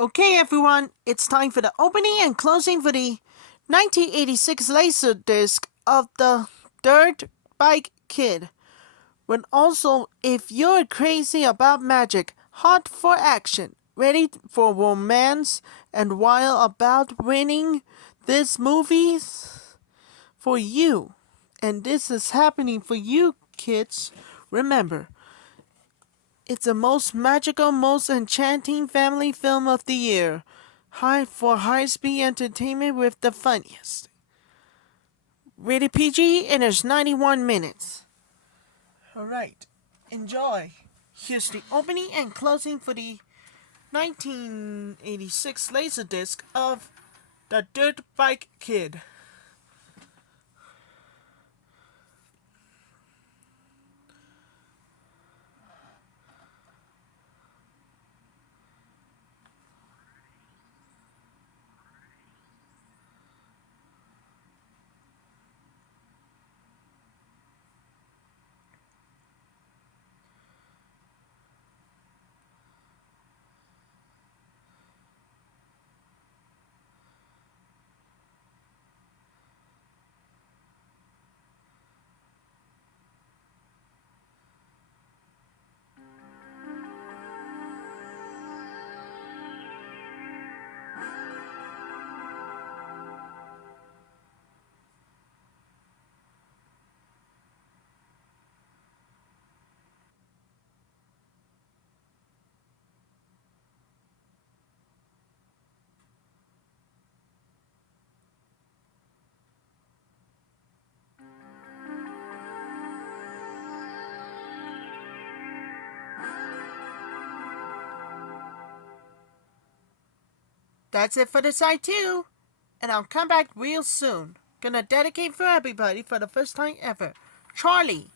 Okay, everyone, it's time for the opening and closing for the 1986 Laserdisc of the Dirt Bike Kid. But also, if you're crazy about magic, hot for action, ready for romance, and wild about winning this movie's for you. And this is happening for you, kids. Remember, it's the most magical, most enchanting family film of the year. High-speed entertainment with the funniest. Rated PG and it's 91 minutes. Alright, enjoy. Here's the opening and closing for the 1986 Laserdisc of The Dirt Bike Kid. That's it for the side 2. And I'll come back real soon. Gonna dedicate for everybody for the first time ever. Charlie.